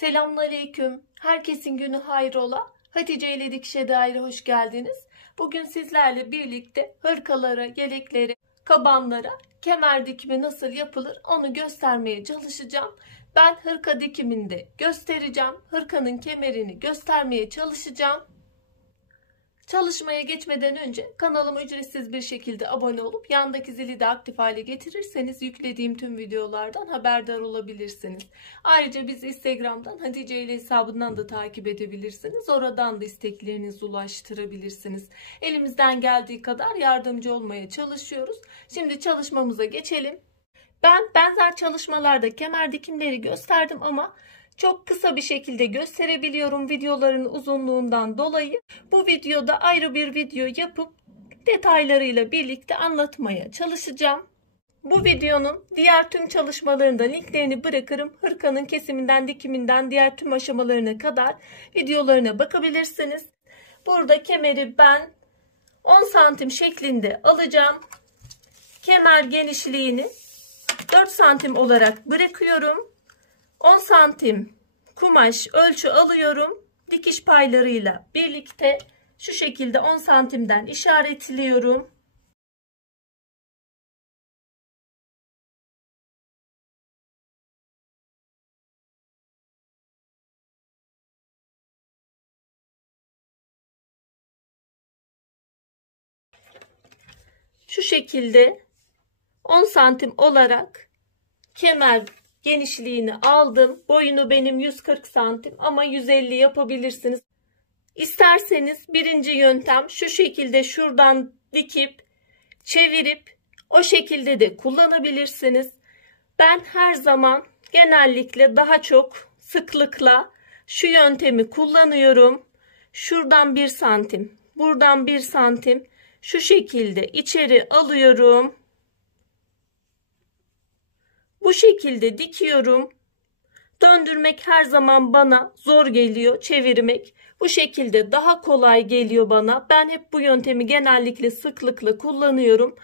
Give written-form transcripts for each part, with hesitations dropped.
Selamünaleyküm. Herkesin günü hayrola. Hatice ile Dikişe Dair'e hoş geldiniz. Bugün sizlerle birlikte hırkalara, yeleklere, kabanlara kemer dikimi nasıl yapılır onu göstermeye çalışacağım. Ben hırka dikiminde göstereceğim. Hırkanın kemerini göstermeye çalışacağım. Çalışmaya geçmeden önce kanalıma ücretsiz bir şekilde abone olup yandaki zili de aktif hale getirirseniz yüklediğim tüm videolardan haberdar olabilirsiniz. Ayrıca bizi Instagram'dan Hatice ile hesabından da takip edebilirsiniz. Oradan da isteklerinizi ulaştırabilirsiniz. Elimizden geldiği kadar yardımcı olmaya çalışıyoruz. Şimdi çalışmamıza geçelim. Ben benzer çalışmalarda kemer dikimleri gösterdim ama çok kısa bir şekilde gösterebiliyorum videoların uzunluğundan dolayı. Bu videoda ayrı bir video yapıp detaylarıyla birlikte anlatmaya çalışacağım. Bu videonun diğer tüm çalışmalarında linklerini bırakırım. Hırkanın kesiminden, dikiminden diğer tüm aşamalarına kadar videolarına bakabilirsiniz. Burada kemeri ben 10 santim şeklinde alacağım. Kemer genişliğini 4 santim olarak bırakıyorum. 10 santim kumaş ölçü alıyorum. Dikiş paylarıyla birlikte şu şekilde 10 santimden işaretliyorum. Şu şekilde 10 santim olarak kemer genişliğini aldım. Boyunu benim 140 santim ama 150 yapabilirsiniz. İsterseniz birinci yöntem şu şekilde şuradan dikip çevirip o şekilde de kullanabilirsiniz. Ben her zaman genellikle daha çok sıklıkla şu yöntemi kullanıyorum. Şuradan 1 santim, buradan 1 santim şu şekilde içeri alıyorum. Bu şekilde dikiyorum. Döndürmek her zaman bana zor geliyor, çevirmek. Bu şekilde daha kolay geliyor bana. Ben hep bu yöntemi genellikle sıklıkla kullanıyorum.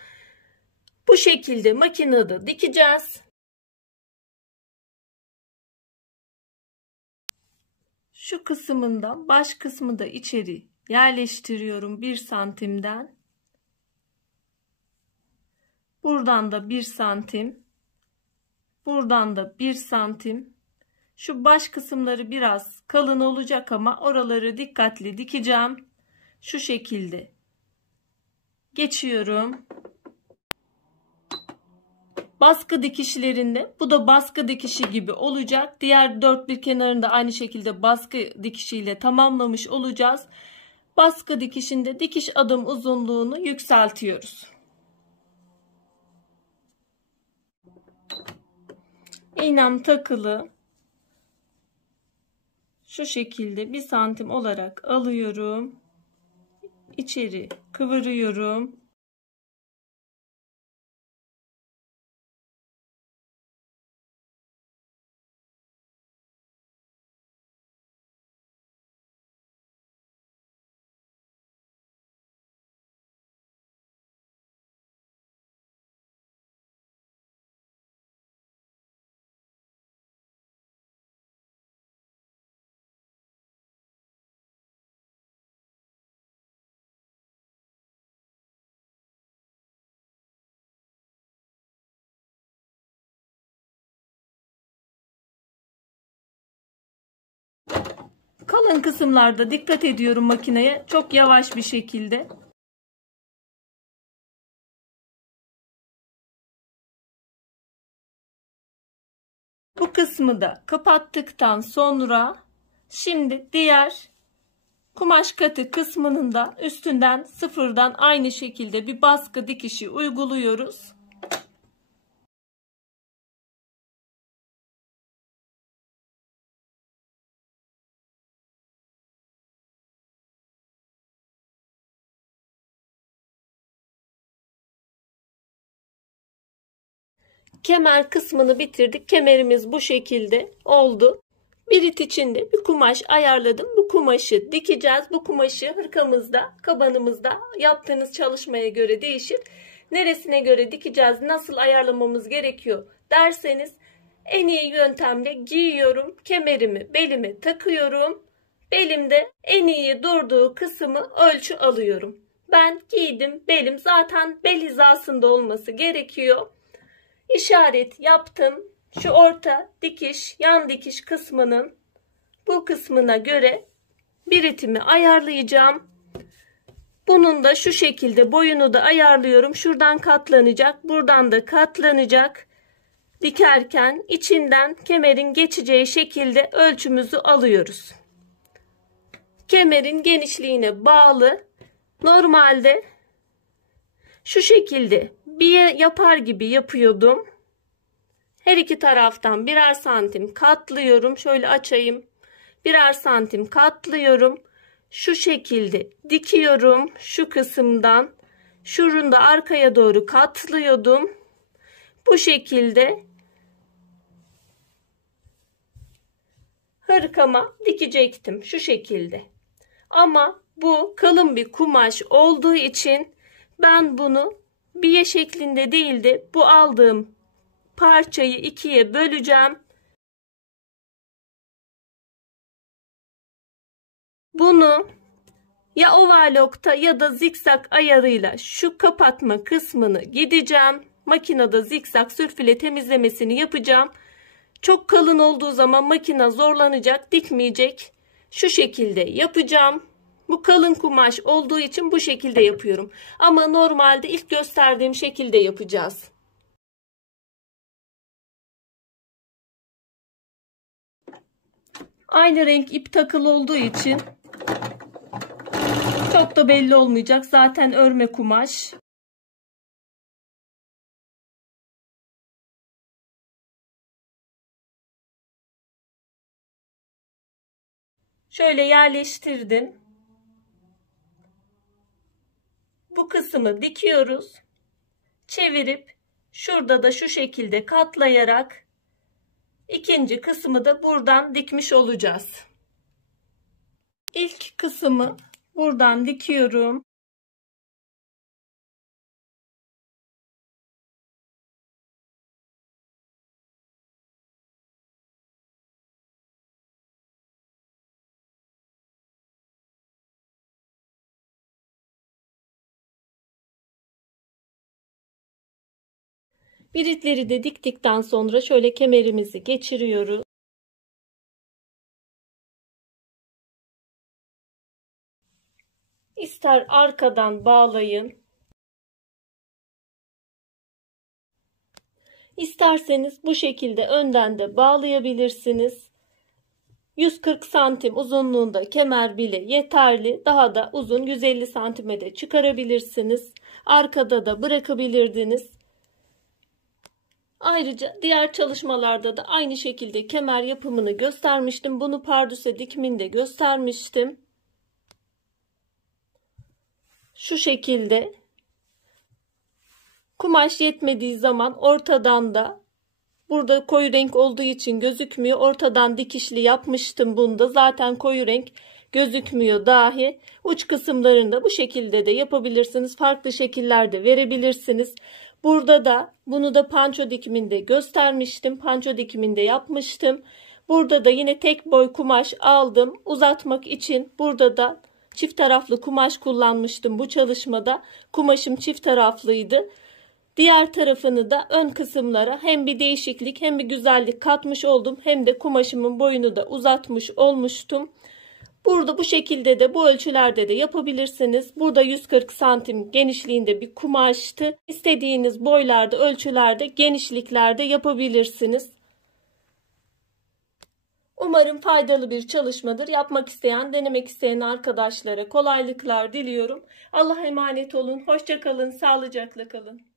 Bu şekilde makinede dikeceğiz. Şu kısmından baş kısmı da içeri yerleştiriyorum 1 santimden. Buradan da 1 santim. Buradan da 1 santim. Şu baş kısımları biraz kalın olacak ama oraları dikkatli dikeceğim. Şu şekilde geçiyorum. Baskı dikişlerinde bu da baskı dikişi gibi olacak. Diğer dört bir kenarını da aynı şekilde baskı dikişiyle tamamlamış olacağız. Baskı dikişinde dikiş adım uzunluğunu yükseltiyoruz. İğnem takılı. Şu şekilde 1 santim olarak alıyorum. İçeri kıvırıyorum. Kalın kısımlarda dikkat ediyorum makineye. Çok yavaş bir şekilde. Bu kısmı da kapattıktan sonra şimdi diğer kumaş katı kısmının da üstünden sıfırdan aynı şekilde bir baskı dikişi uyguluyoruz. Kemer kısmını bitirdik. Kemerimiz bu şekilde oldu. Bir it içinde bir kumaş ayarladım. Bu kumaşı dikeceğiz. Bu kumaşı hırkamızda, kabanımızda yaptığınız çalışmaya göre değişir. Neresine göre dikeceğiz, nasıl ayarlamamız gerekiyor derseniz En iyi yöntemle giyiyorum. Kemerimi belime takıyorum. Belimde en iyi durduğu kısmı ölçü alıyorum. Ben giydim. Belim zaten bel hizasında olması gerekiyor. İşaret yaptım. Şu orta dikiş, yan dikiş kısmının bu kısmına göre biritimi ayarlayacağım. Bunun da şu şekilde boyunu da ayarlıyorum. Şuradan katlanacak, buradan da katlanacak. Dikerken içinden kemerin geçeceği şekilde ölçümüzü alıyoruz. Kemerin genişliğine bağlı. Normalde şu şekilde bir yapar gibi yapıyordum. Her iki taraftan birer santim katlıyorum. Şöyle açayım. Birer santim katlıyorum. Şu şekilde dikiyorum. Şu kısımdan. Şunu da arkaya doğru katlıyordum. Bu şekilde hırkama dikecektim. Şu şekilde. Ama bu kalın bir kumaş olduğu için ben bunu biye şeklinde değil de bu aldığım parçayı ikiye böleceğim. Bunu ya overlock'ta ya da zikzak ayarıyla şu kapatma kısmını gideceğim. Makinede zikzak sürfile temizlemesini yapacağım. Çok kalın olduğu zaman makine zorlanacak, dikmeyecek. Şu şekilde yapacağım. Bu kalın kumaş olduğu için bu şekilde yapıyorum. Ama normalde ilk gösterdiğim şekilde yapacağız. Aynı renk ip takılı olduğu için çok da belli olmayacak. Zaten örme kumaş. Şöyle yerleştirdim. Bu kısmı dikiyoruz. Çevirip şurada da şu şekilde katlayarak ikinci kısmı da buradan dikmiş olacağız. İlk kısmı buradan dikiyorum. Biritleri de diktikten sonra şöyle kemerimizi geçiriyoruz. İster arkadan bağlayın. İsterseniz bu şekilde önden de bağlayabilirsiniz. 140 santim uzunluğunda kemer bile yeterli. Daha da uzun 150 santime de çıkarabilirsiniz. Arkada da bırakabilirdiniz. Ayrıca diğer çalışmalarda da aynı şekilde kemer yapımını göstermiştim. Bunu pardöse dikimini de göstermiştim. Şu şekilde kumaş yetmediği zaman ortadan da, burada koyu renk olduğu için gözükmüyor, ortadan dikişli yapmıştım bunda. Zaten koyu renk gözükmüyor dahi. Uç kısımlarında bu şekilde de yapabilirsiniz. Farklı şekillerde verebilirsiniz. Burada da bunu da panço dikiminde göstermiştim. Panço dikiminde yapmıştım. Burada da yine tek boy kumaş aldım. Uzatmak için burada da çift taraflı kumaş kullanmıştım bu çalışmada. Kumaşım çift taraflıydı. Diğer tarafını da ön kısımlara hem bir değişiklik hem bir güzellik katmış oldum. Hem de kumaşımın boyunu da uzatmış olmuştum. Burada bu şekilde de bu ölçülerde de yapabilirsiniz. Burada 140 santim genişliğinde bir kumaştı. İstediğiniz boylarda, ölçülerde, genişliklerde yapabilirsiniz. Umarım faydalı bir çalışmadır. Yapmak isteyen, denemek isteyen arkadaşlara kolaylıklar diliyorum. Allah'a emanet olun. Hoşça kalın, sağlıcakla kalın.